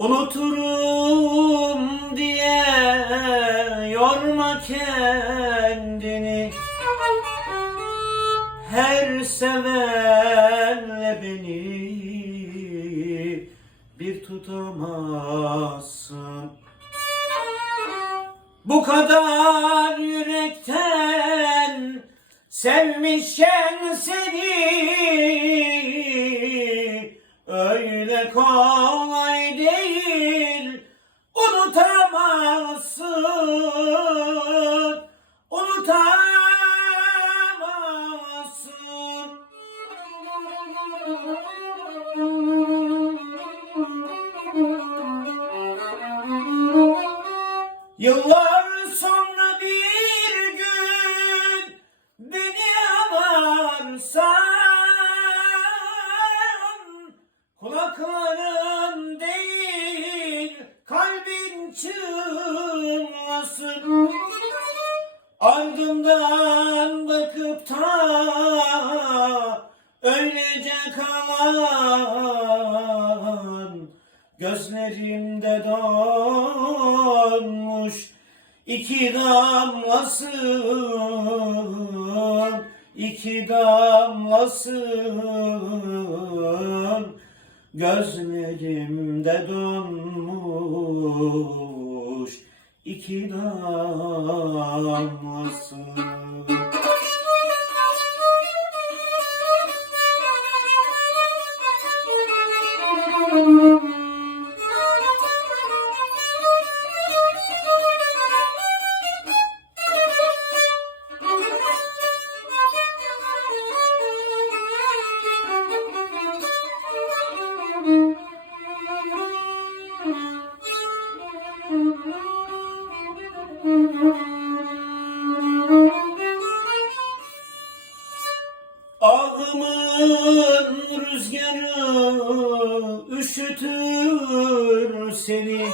Unuturum diye yorma kendini. Her sevenle beni bir tutamazsın. Bu kadar yürekten sevmişken seni. Yıllar sonra bir gün beni ararsan kulakların değil kalbin çınlasın. Ardından Gözlerimde donmuş iki damlasın, iki damlasın. Gözlerimde donmuş iki damlasın. Üşütür seni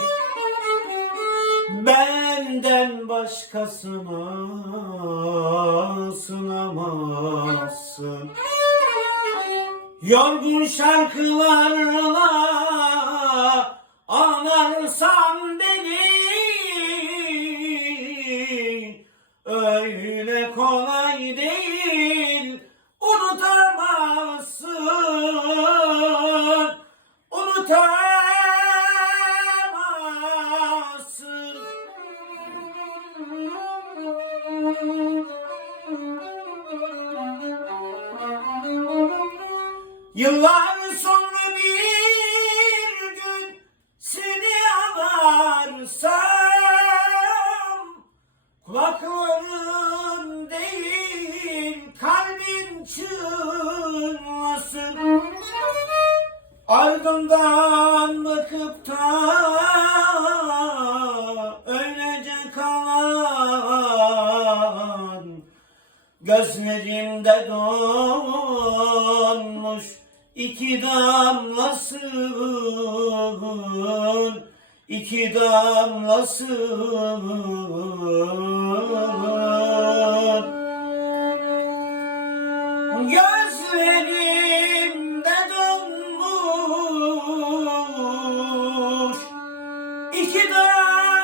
Benden başkasına sınamazsın. Yorgun şarkılarla anarsan beni Yıllar sonra bir gün seni ararsam Kulakların değil kalbin çınlasın. Ardından bakıp da öylece kalan Gözlerimde donmuş iki damlasın, iki damlasın. Gözlerimde donmuş iki damlasın.